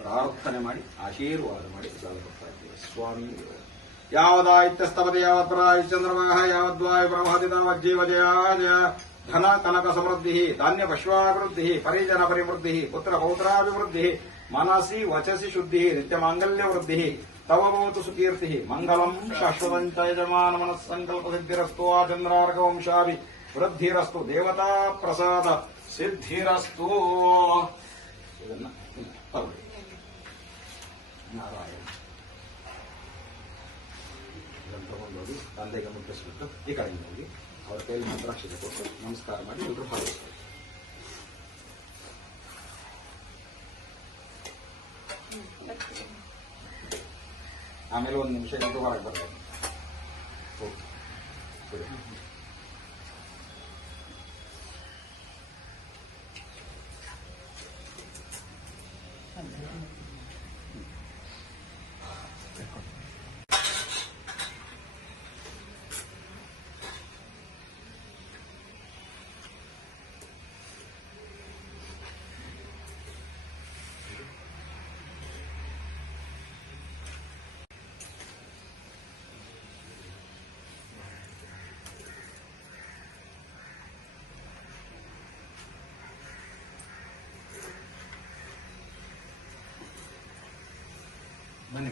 ಪ್ರಾರ್ಥನೆ ಮಾಡಿ, ಆಶೀರ್ವಾದ ಮಾಡಿ ಸಾಲ ಕೊಡ್ತಾ ಇದ್ದೀವಿ ಸ್ವಾಮಿ ಯಾವದಾಯಿತ್ಯಸ್ತಪತಿ ಯಾವದ್ವಾಯ ಚಂದ್ರಮಃ ಯಾವದ್ವಾಯು ಜೀವ ಜಯ ಜಯ. ಧನ ಕನಕ ಸಮೃದ್ಧಿ, ಧಾನ್ಯ ಪಶ್ವಾಭಿವೃದ್ಧಿ, ಪರಿಜನ ಪರಿವೃದ್ಧಿ ಪುತ್ರ ಪೌತ್ರಾಭಿವೃದ್ಧಿ, ಮನಸಿ ವಚಸಿ ಶುದ್ಧಿ, ನಿತ್ಯ ಮಾಂಗಲ್ಯ ವೃದ್ಧಿ, ತವ ಭವತು ಸುಕೀರ್ತಿ, ಮಂಗಲಂ ಶಾಶ್ವತಂಚ ಯಜಮಾನ ಮನಸ್ಸಂಕಲ್ಪ ಸಿದ್ಧಿರಸ್ತು ಆ ಚಂದ್ರಾರ್ಕ ವಂಶಾಭಿ, ವೃದ್ಧಿರಸ್ತು ದೇವತಾ ಪ್ರಸಾದ ಸಿದ್ಧಿರಸ್ತು. ನಾರಾಯಣ. ತಂದೆಗೆ ಮುಟ್ಟಿಸ್ಬಿಟ್ಟು ಈ ಕಡೆಯಿಂದ ಹೋಗಿ. ಅವ್ರ ಕೈಯಲ್ಲಿ ನಾನು ದ್ರಾಕ್ಷಿನ ಕೊಟ್ಟು ನಮಸ್ಕಾರ ಮಾಡಿ ಎಲ್ಲರೂ ಭಾಗವಹಿಸ್ತಾರೆ ಆಮೇಲೆ ಒಂದು ನಿಮಿಷ ಏನಾದರೂ ಹೊರಗೆ ಬರ್ತಾರೆ ಓಕೆ ಸರಿ মানে